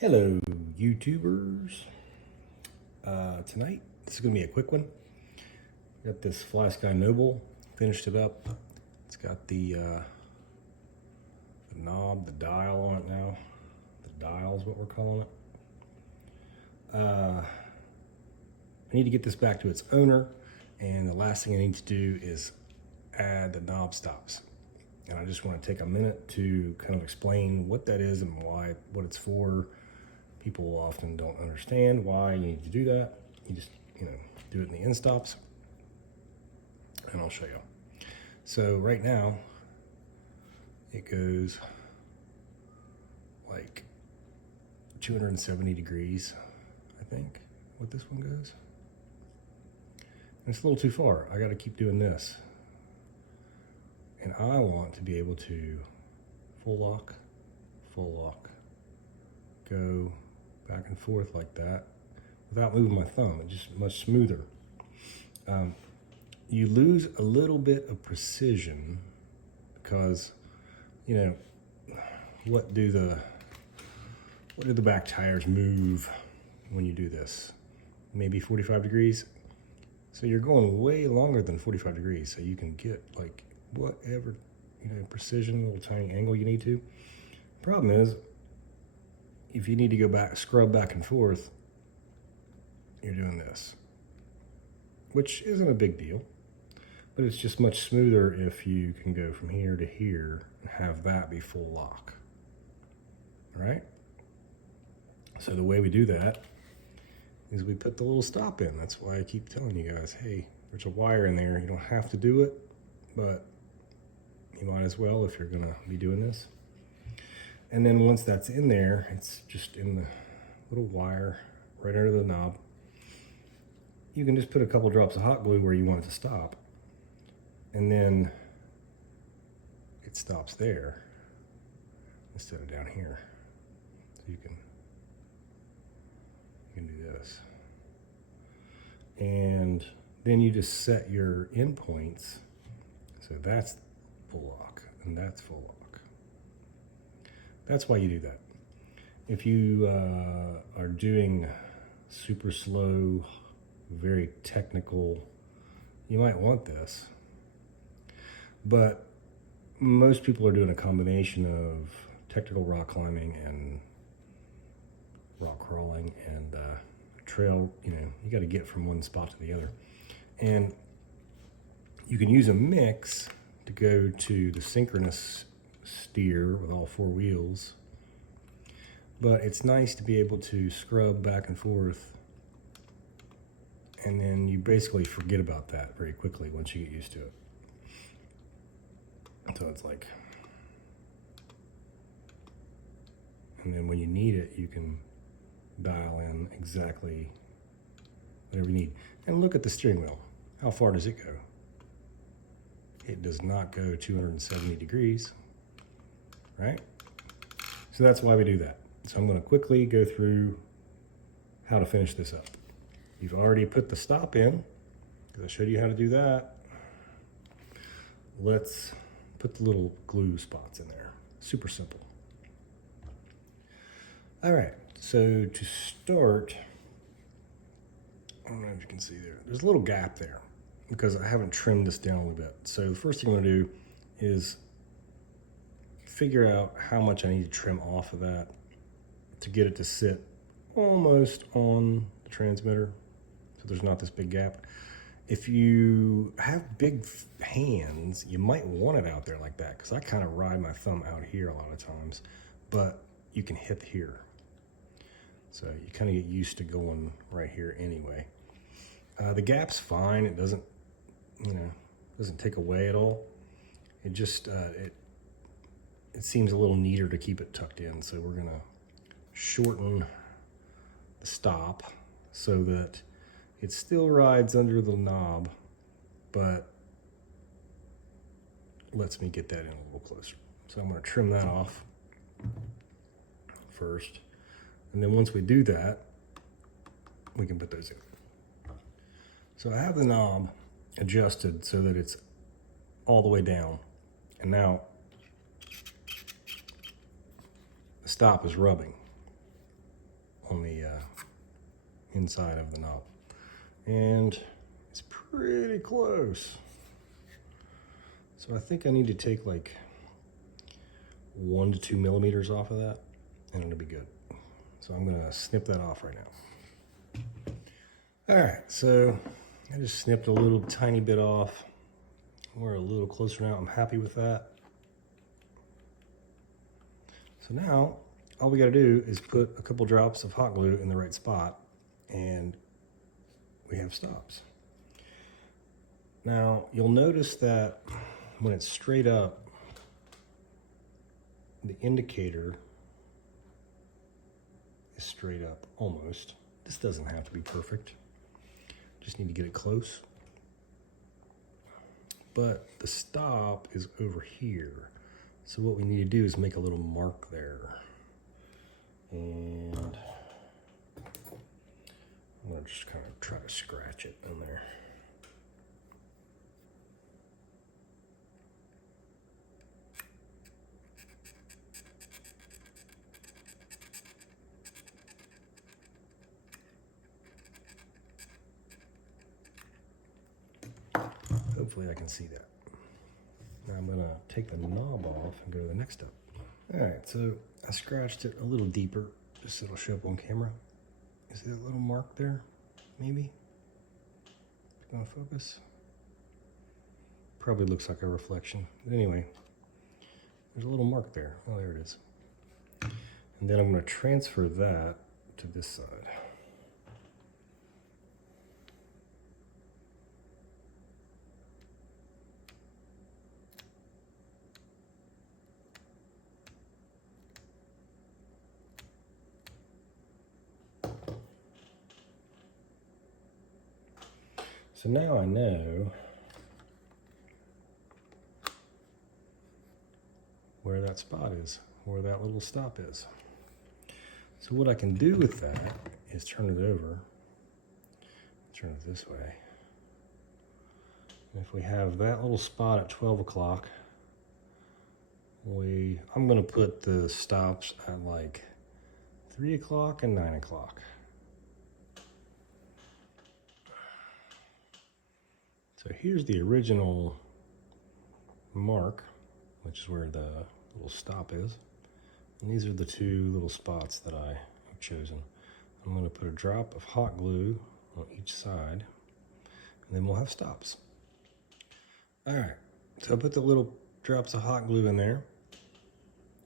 Hello, YouTubers. Tonight, this is going to be a quick one. Got this Flysky Noble, finished it up. It's got the knob, the dial on it now. The dial is what we're calling it. I need to get this back to its owner, and the last thing I need to do is add the knob stops. And I just want to take a minute to kind of explain what that is and what it's for. People often don't understand why you need to do that. You just, do it in the end stops, and I'll show you. So right now, it goes like 270 degrees, I think, what this one goes. And it's a little too far. I got to keep doing this. And I want to be able to full lock, go back and forth like that without moving my thumb. It's just much smoother. You lose a little bit of precision because, what do the back tires move when you do this? Maybe 45 degrees. So you're going way longer than 45 degrees. So you can get like whatever, precision, little tiny angle you need to. Problem is, if you need to go back, scrub back and forth, you're doing this, which isn't a big deal, but it's just much smoother if you can go from here to here and have that be full lock, all right? So the way we do that is we put the little stop in. That's why I keep telling you guys, hey, there's a wire in there. You don't have to do it, but you might as well if you're gonna be doing this. And then once that's in there, it's just in the little wire right under the knob. You can just put a couple drops of hot glue where you want it to stop. And then it stops there instead of down here. So you can do this. And then you just set your endpoints. So that's full lock and that's full lock. That's why you do that. If you are doing super slow, very technical, you might want this. But most people are doing a combination of technical rock climbing and rock crawling and trail. You got to get from one spot to the other. And you can use a mix to go to the synchronous steer with all four wheels, but it's nice to be able to scrub back and forth, and then you basically forget about that very quickly once you get used to it. So it's like, and then when you need it, you can dial in exactly whatever you need. And look at the steering wheel. How far does it go? It does not go 270 degrees. Right? So that's why we do that. So I'm going to quickly go through how to finish this up. You've already put the stop in, because I showed you how to do that. Let's put the little glue spots in there. Super simple. All right, so to start, I don't know if you can see there, there's a little gap there because I haven't trimmed this down a little bit. So the first thing I'm going to do is figure out how much I need to trim off of that to get it to sit almost on the transmitter, so there's not this big gap. If you have big hands, you might want it out there like that, because I kind of ride my thumb out here a lot of times, but you can hit here. So you kind of get used to going right here anyway. The gap's fine. It doesn't, doesn't take away at all. It just, it seems a little neater to keep it tucked in. So we're gonna shorten the stop so that it still rides under the knob, but lets me get that in a little closer. So I'm gonna trim that off first. And then once we do that, we can put those in. So I have the knob adjusted so that it's all the way down. And now the stop is rubbing. inside of the knob. And it's pretty close. So I think I need to take like 1 to 2 millimeters off of that and it'll be good. So I'm gonna snip that off right now. All right, so I just snipped a little tiny bit off. We're a little closer now. I'm happy with that. So now all we gotta do is put a couple drops of hot glue in the right spot and we have stops. Now you'll notice that when it's straight up, the indicator is straight up almost. This doesn't have to be perfect. Just need to get it close. But the stop is over here. So what we need to do is make a little mark there. And I'm gonna just kind of try to scratch it in there. Hopefully I can see that. Now I'm gonna take the knob off and go to the next step. All right, so I scratched it a little deeper, just so it'll show up on camera. You see that little mark there? Maybe? It's gonna focus. Probably looks like a reflection. But anyway, there's a little mark there. Oh, there it is. And then I'm gonna transfer that to this side. So now I know where that spot is, where that little stop is. So what I can do with that is turn it over, turn it this way. And if we have that little spot at 12 o'clock, I'm gonna put the stops at like 3 o'clock and 9 o'clock. So here's the original mark, which is where the little stop is. And these are the 2 little spots that I have chosen. I'm going to put a drop of hot glue on each side, and then we'll have stops. All right, so I put the little drops of hot glue in there,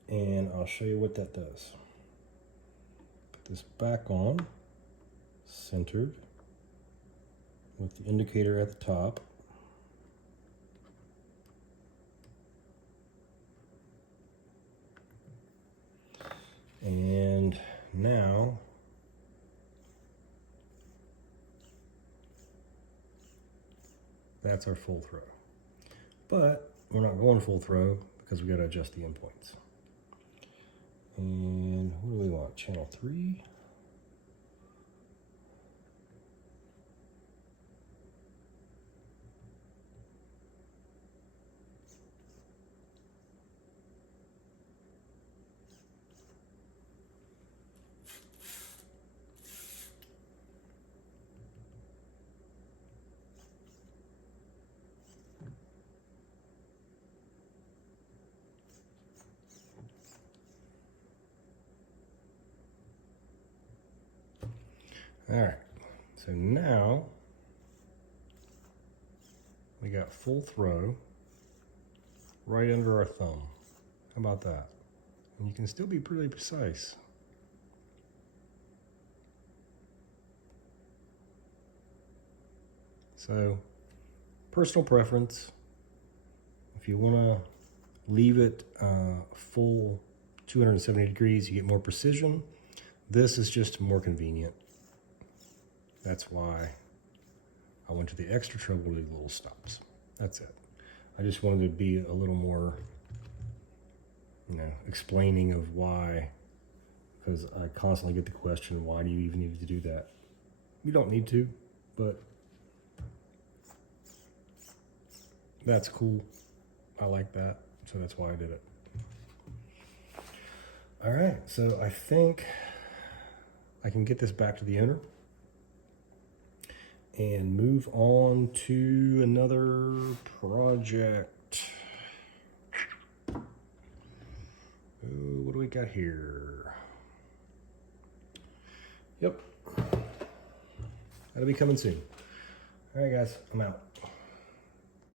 and I'll show you what that does. Put this back on, centered, with the indicator at the top. And now that's our full throw. But we're not going full throw because we got to adjust the endpoints. And what do we want? Channel 3. All right, so now we got full throw right under our thumb. How about that? And you can still be pretty precise. So, personal preference. If you want to leave it full 270 degrees, you get more precision. This is just more convenient. That's why I went to the extra trouble to do little stops. That's it. I just wanted to be a little more, explaining of why, because I constantly get the question, why do you even need to do that? You don't need to, but that's cool. I like that, so that's why I did it. All right, so I think I can get this back to the owner and move on to another project. Ooh, what do we got here? Yep. That'll be coming soon. All right, guys, I'm out.